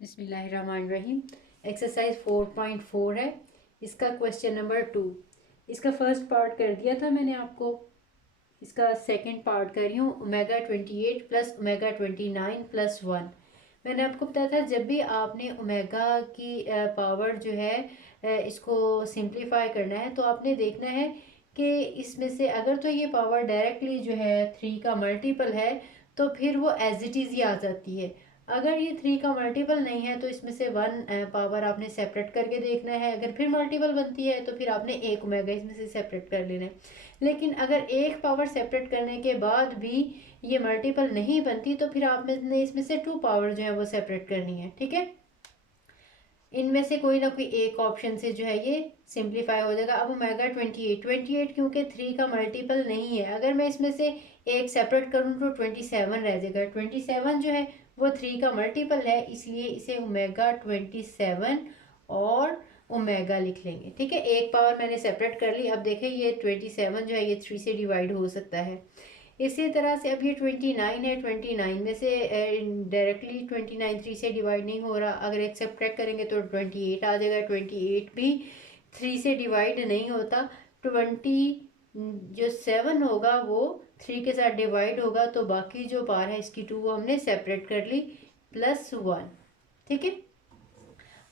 बिस्मिल्लाहिर्रहमानिर्रहीम। एक्सरसाइज 4.4 है। इसका क्वेश्चन नंबर 2। इसका फर्स्ट पार्ट कर दिया था मैंने आपको। इसका सेकंड पार्ट कर रही हूँ। Omega 28 plus omega 29 plus 1। मैंने आपको बताया था जब भी आपने ओमेगा की पावर जो है इसको सिंप्लीफाई करना है तो आपने देखना है कि इसमें से अगर तो ये पावर डायरेक्टली जो है 3 का मल्टीपल है तो फिर वो एज इट इज़ ही आ जाती है। अगर ये 3 का मल्टीपल नहीं है तो इसमें से 1 पावर आपने सेपरेट करके देखना है। अगर फिर मल्टीपल बनती है तो फिर आपने एक ओमेगा इसमें से सेपरेट कर लेना है। लेकिन अगर एक पावर सेपरेट करने के बाद भी ये मल्टीपल नहीं बनती तो फिर आपने इसमें से 2 पावर जो है वो सेपरेट करनी है। ठीक है, इनमें से कोई ना कोई एक ऑप्शन से जो है ये सिंप्लीफाई हो जाएगा। अब ओमेगा 28 क्योंकि 3 का मल्टीपल नहीं है, अगर मैं इसमें से एक सेपरेट करूँ तो 27 रह जाएगा। 27 जो है वो 3 का मल्टीपल है, इसलिए इसे ओमेगा 27 और ओमेगा लिख लेंगे। ठीक है, एक पावर मैंने सेपरेट कर ली। अब देखें ये 27 जो है ये 3 से डिवाइड हो सकता है। इसी तरह से अब ये 29 है, 29 में से डायरेक्टली 29 3 से डिवाइड नहीं हो रहा। अगर एक सब्ट्रैक्ट करेंगे तो 28 आ जाएगा। 28 भी 3 से डिवाइड नहीं होता। 27 होगा वो 3 के साथ डिवाइड होगा, तो बाकी जो पार है इसकी 2 वो हमने सेपरेट कर ली प्लस 1। ठीक है,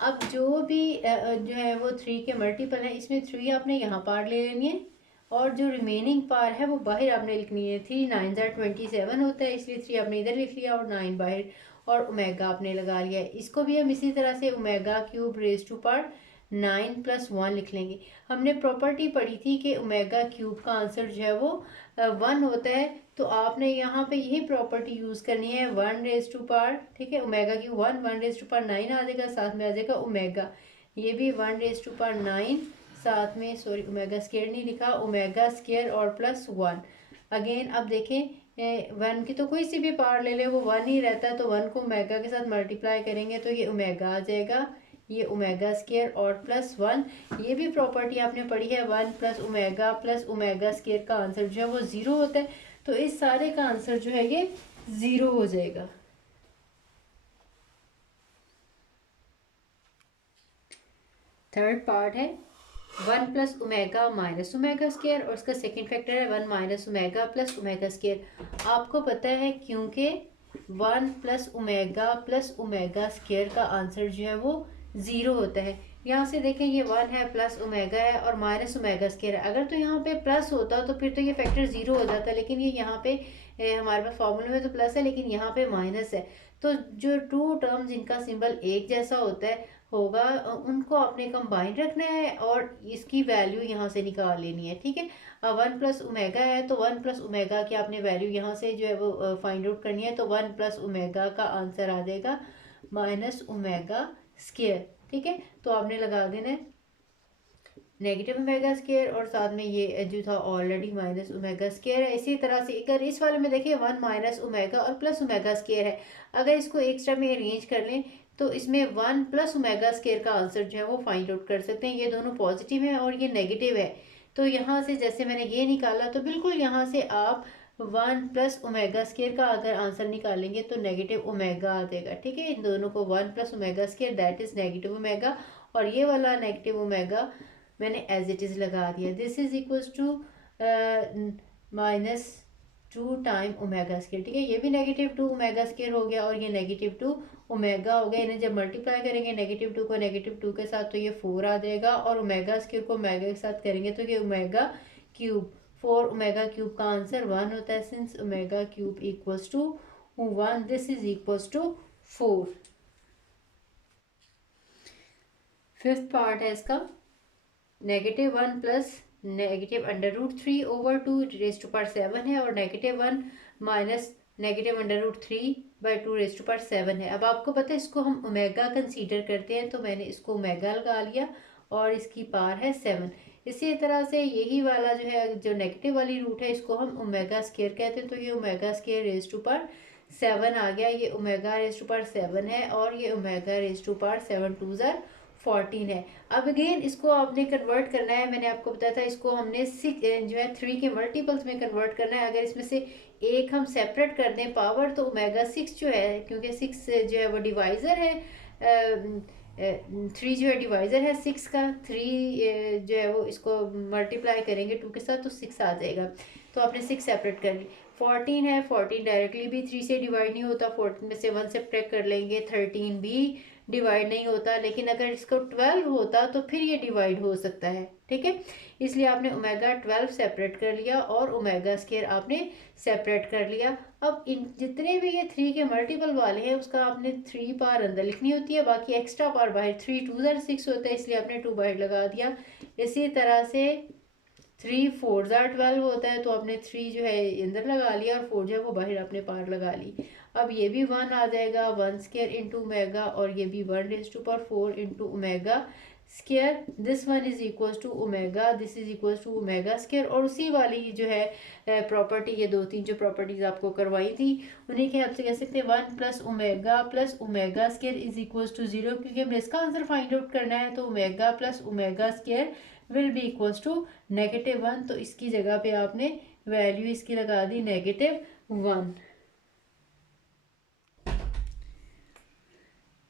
अब जो भी जो है वो 3 के मल्टीपल है, इसमें 3 आपने यहाँ पार ले लेनी है और जो रिमेनिंग पार है वो बाहर आपने लिखनी है। 3 9 27 होता है, इसलिए 3 आपने इधर लिख लिया और 9 बाहर, और ओमेगा आपने लगा लिया है। इसको भी हम इसी तरह से omega cube raise to power 9 plus 1 लिख लेंगे। हमने प्रॉपर्टी पढ़ी थी कि ओमेगा क्यूब का आंसर जो है वो 1 होता है, तो आपने यहाँ पे यही प्रॉपर्टी यूज़ करनी है 1 रेज टू पावर। ठीक है, omega cube 1 raise to power 9 आ जाएगा, साथ में आ जाएगा ओमेगा, ये भी 1 रेज टू पावर 9, साथ में सॉरी ओमेगा स्केयर नहीं लिखा, ओमेगा स्केयर और प्लस 1। अगेन अब देखें 1 की तो कोई सी भी पावर ले ले वो 1 ही रहता है, तो 1 को ओमेगा के साथ मल्टीप्लाई करेंगे तो ये ओमेगा आ जाएगा, ये ओमेगा स्केयर और प्लस 1। ये भी प्रॉपर्टी आपने पढ़ी है 1 प्लस ओमेगा स्केयर का आंसर जो है वो 0 होता है, तो इस सारे का आंसर जो है ये 0 हो जाएगा। थर्ड पार्ट है 1 plus omega minus omega square, और उसका सेकेंड फैक्टर है 1 minus omega plus omega square. आपको पता है क्योंकि 1 प्लस ओमेगा स्केयर का आंसर जो है वो 0 होता है। यहाँ से देखें ये 1 है, प्लस ओमेगा है और माइनस ओमेगा स्केयर है। अगर तो यहाँ पे प्लस होता तो फिर तो ये फैक्टर 0 हो जाता, लेकिन ये यहाँ पे हमारे पास फॉर्मूले में तो प्लस है लेकिन यहाँ पे माइनस है। तो जो टू टर्म्स जिनका सिंबल एक जैसा होता है होगा उनको आपने कंबाइन रखना है और इसकी वैल्यू यहाँ से निकाल लेनी है। ठीक है, 1 प्लस ओमेगा है तो 1 प्लस ओमेगा की आपने वैल्यू यहाँ से जो है वो फाइंड आउट करनी है, तो 1 प्लस ओमेगा का आंसर आ जाएगा माइनस ओमेगा स्केयर। ठीक है, तो आपने लगा देना है नेगेटिव ओमेगा स्केयर और साथ में ये जो था ऑलरेडी माइनस ओमेगा स्केयर है। इसी तरह से अगर इस वाले में देखिए 1 माइनस ओमेगा और प्लस ओमेगा स्केयर है, अगर इसको एक्स्ट्रा में अरेंज कर लें तो इसमें 1 प्लस ओमेगा स्केयर का आंसर जो है वो फाइंड आउट कर सकते हैं। ये दोनों पॉजिटिव है और ये नेगेटिव है, तो यहाँ से जैसे मैंने ये निकाला तो बिल्कुल यहाँ से आप 1 प्लस ओमेगा स्केयर का अगर आंसर निकालेंगे तो नेगेटिव ओमेगा आ जाएगा। ठीक है, इन दोनों को 1 plus omega square that is negative omega, और ये वाला नेगेटिव ओमेगा मैंने एज इट इज़ लगा दिया। This is equals to minus 2 time omega square. ठीक है, ये भी नेगेटिव 2 ओमेगा स्केयर हो गया और ये नेगेटिव 2 ओमेगा हो गया। इन्हें जब मल्टीप्लाई करेंगे नेगेटिव 2 को नेगेटिव 2 के साथ तो ये 4 आ जाएगा, और ओमेगा स्केयर को ओमेगा के साथ करेंगे तो ये ओमेगा क्यूब, 4 ओमेगा क्यूब का आंसर 1 होता है। Since omega cube equals to 1 this is equals to 4। Fifth part है इसका -1 प्लस -√3/2 रेज टू पावर 7 है, और -1 माइनस -√3/2 रेज टू पावर 7 है। अब आपको पता है इसको हम ओमेगा कंसीडर करते हैं, तो मैंने इसको ओमेगा लगा लिया और इसकी पावर है 7। इसी तरह से यही वाला जो है जो नेगेटिव वाली रूट है इसको हम ओमेगा स्केयर कहते हैं, तो ये omega square raise to power 7 आ गया। ये ओमेगा रेज टू पावर 7 है और ये ओमेगा रेज टू पावर 7 2 ज़ार 14 है। अब अगेन इसको आपने कन्वर्ट करना है, मैंने आपको बताया था इसको हमने 6 जो है 3 के मल्टीपल्स में कन्वर्ट करना है। अगर इसमें से एक हम सेपरेट कर दें पावर तो ओमेगा 6 जो है, क्योंकि 6 जो है वो डिवाइज़र है थ्री जो है डिवाइज़र है सिक्स का, थ्री जो है वो इसको मल्टीप्लाई करेंगे टू के साथ तो सिक्स आ जाएगा। तो आपने सिक्स सेपरेट कर ली। 14 है, 14 डायरेक्टली भी थ्री से डिवाइड नहीं होता, 14 में से वन सेपरेट कर लेंगे। 13 भी डिवाइड नहीं होता, लेकिन अगर इसको 12 होता तो फिर ये डिवाइड हो सकता है, ठीक है। इसलिए आपने ओमेगा 12 सेपरेट कर लिया और ओमेगा स्केयर आपने सेपरेट कर लिया। अब इन जितने भी ये थ्री के मल्टीपल वाले हैं उसका आपने थ्री पार अंदर लिखनी होती है, बाकी एक्स्ट्रा पार बाहर। थ्री टू ज़ार सिक्स होता है, इसलिए आपने टू बाहर लगा दिया। इसी तरह से थ्री फोर ज़ार 12 होता है, तो आपने थ्री जो है अंदर लगा लिया और फोर जो है वो बाहर आपने पार लगा ली। अब ये भी वन आ जाएगा, वन स्केयर इंटू ओमेगा, और ये भी one raise to power four into omega square. This one is equals to omega, this is equals to omega square. और उसी वाली जो है प्रॉपर्टी, ये दो तीन जो प्रॉपर्टीज आपको करवाई थी उन्हीं के हेल्प से कह सकते हैं one plus omega square is equals to zero, क्योंकि हमने इसका आंसर फाइंड आउट करना है। तो omega plus omega square will be equals to -1। तो इसकी जगह पे आपने वैल्यू इसकी लगा दी -1।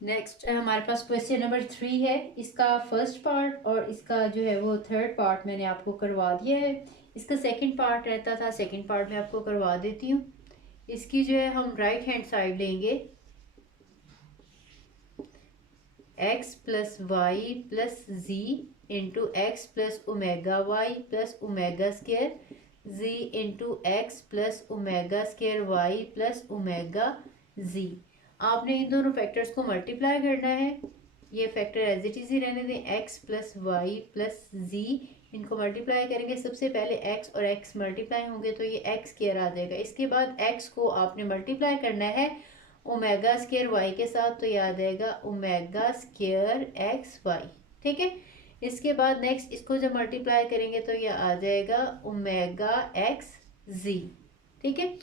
नेक्स्ट हमारे पास क्वेश्चन नंबर 3 है। इसका फर्स्ट पार्ट और इसका जो है वो थर्ड पार्ट मैंने आपको करवा दिया है। इसका सेकंड पार्ट रहता था, सेकंड पार्ट मैं आपको करवा देती हूँ। इसकी जो है हम राइट हैंड साइड लेंगे, x plus y plus z into x plus omega y plus omega square z into x plus omega square y plus omega z. आपने इन दोनों फैक्टर्स को मल्टीप्लाई करना है। ये फैक्टर एज इट इज ही रहने दें, x plus y plus z. इनको मल्टीप्लाई करेंगे, सबसे पहले x और x मल्टीप्लाई होंगे तो ये x स्केयर आ जाएगा। इसके बाद x को आपने मल्टीप्लाई करना है ओमेगा स्केयर y के साथ, तो ये आ जाएगा ओमेगा स्केयर एक्स वाई, ठीक है। इसके बाद नेक्स्ट इसको जब मल्टीप्लाई करेंगे तो ये आ जाएगा ओमेगा एक्स जी, ठीक है।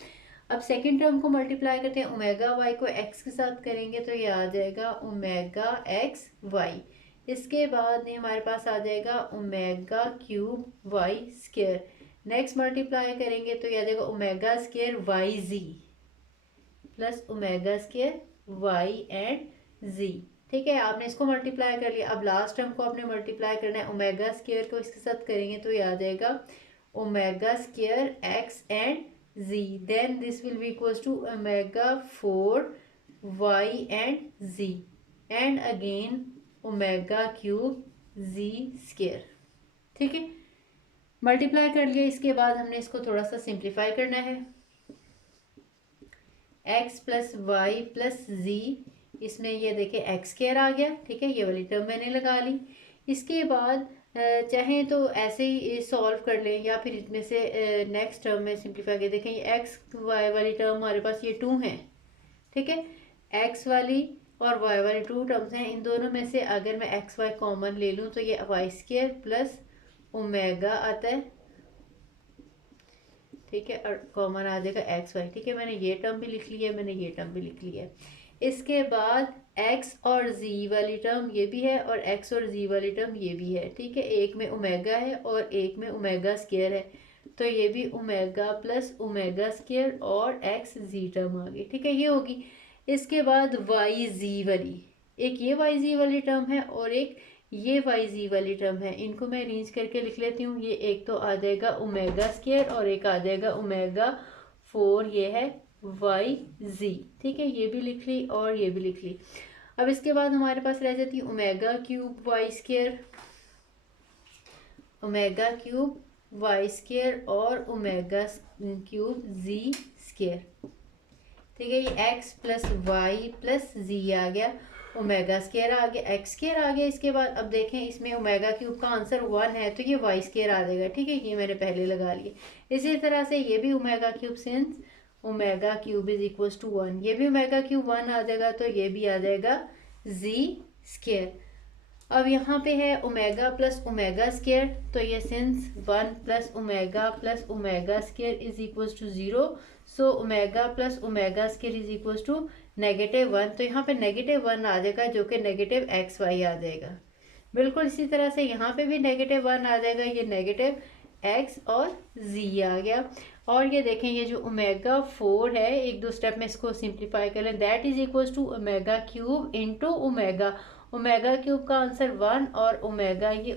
अब सेकेंड टर्म को मल्टीप्लाई करते हैं, ओमेगा वाई को x के साथ करेंगे तो ये आ जाएगा ओमेगा एक्स वाई। इसके बाद हमारे पास आ जाएगा omega cube y square. Next multiply करेंगे तो ये आ जाएगा omega square y z plus omega square y and z, ठीक है। आपने इसको मल्टीप्लाई कर लिया। अब लास्ट टर्म को आपने मल्टीप्लाई करना है, ओमेगा स्केयर को इसके साथ करेंगे तो ये आ जाएगा omega square x and z, then this will be equals to omega 4 y and z and again omega cube z square, ठीक है। मल्टीप्लाई कर लिया। इसके बाद हमने इसको थोड़ा सा सिंप्लीफाई करना है, x plus y plus z, इसमें ये देखिए x स्क्वायर आ गया, ठीक है। ये वाली टर्म मैंने लगा ली। इसके बाद चाहें तो ऐसे ही सॉल्व कर लें, या फिर इसमें से नेक्स्ट टर्म में सिंप्लीफाई कर देखें। ये एक्स वाई वाली टर्म हमारे पास ये टू हैं, ठीक है। एक्स वाली और वाई वाली टू टर्म्स हैं। इन दोनों में से अगर मैं एक्स वाई कॉमन ले लूँ तो ये वाई स्क्वायर प्लस ओमेगा आता है, ठीक है, और कॉमन आ जाएगा एक्स वाई, ठीक है। मैंने ये टर्म भी लिख लिया है, मैंने ये टर्म भी लिख लिया है। इसके बाद x और z वाली टर्म ये भी है और x और z वाली टर्म ये भी है, ठीक है। एक में ओमेगा है और एक में ओमेगा स्क्वायर है, तो ये भी ओमेगा प्लस ओमेगा स्क्वायर और x z टर्म आ गई, ठीक है, ये होगी। इसके बाद y z वाली, एक ये y z वाली टर्म है और एक ये y z वाली टर्म है। इनको मैं अरेंज करके लिख लेती हूँ। ये एक तो आ जाएगा ओमेगा स्क्वायर और एक आ जाएगा ओमेगा 4, ये है वाई जी, ठीक है। ये भी लिख ली और ये भी लिख ली। अब इसके बाद हमारे पास रह जाती है omega cube y square, omega cube y square और ओमेगा क्यूब जी स्क्वायर, ठीक है। ये x plus y plus z आ गया, ओमेगा स्क्वायर आ गया, एक्स स्क्वायर आ गया। इसके बाद अब देखें इसमें ओमेगा क्यूब का आंसर 1 है तो ये वाई स्क्वायर आ जाएगा, ठीक है। ये मैंने पहले लगा लिया। इसी तरह से ये भी omega cube, since omega cube is equals to 1, ये भी ओमेगा क्यूब 1 आ जाएगा तो ये भी आ जाएगा जी स्क्वायर। अब यहाँ पे है ओमेगा प्लस ओमेगा स्क्वायर, तो ये since 1 plus omega square is equals to 0, so omega plus omega square is equals to -1, तो यहाँ पे -1 आ जाएगा जो कि नेगेटिव एक्स वाई आ जाएगा। बिल्कुल इसी तरह से यहाँ पे भी -1 आ जाएगा, ये नेगेटिव एक्स और जी आ गया। और ये देखें ये जो ओमेगा 4 है, एक दो स्टेप में इसको सिंप्लीफाई कर लें, that is equal to omega cube into omega. Omega cube का आंसर 1 और ओमेगा ये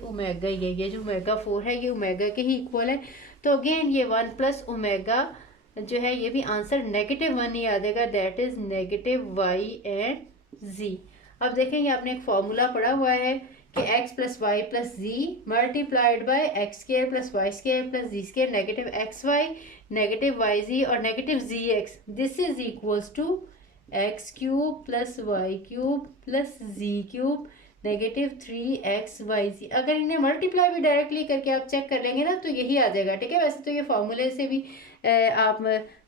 जो ओमेगा 4 है ये ओमेगा के ही इक्वल है। तो अगेन ये 1 प्लस ओमेगा जो है ये भी आंसर -1 ही आ जाएगा, that is -y and z। अब देखें ये आपने एक फॉर्मूला पढ़ा हुआ है कि x plus y plus z multiplied by x square plus y square plus z square negative x y negative y z और negative z x, this is equals to x cube plus y cube plus z cube negative 3xyz। अगर इन्हें multiply भी directly करके आप check कर लेंगे ना तो यही आ जाएगा, ठीक है। वैसे तो ये फॉर्मूले से भी आप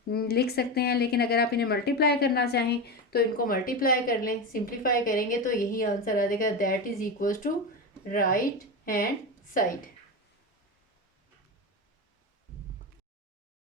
लिख सकते हैं, लेकिन अगर आप इन्हें मल्टीप्लाई करना चाहें तो इनको मल्टीप्लाई कर लें, सिंप्लीफाई करेंगे तो यही आंसर आ जाएगा, that is equal to right hand side.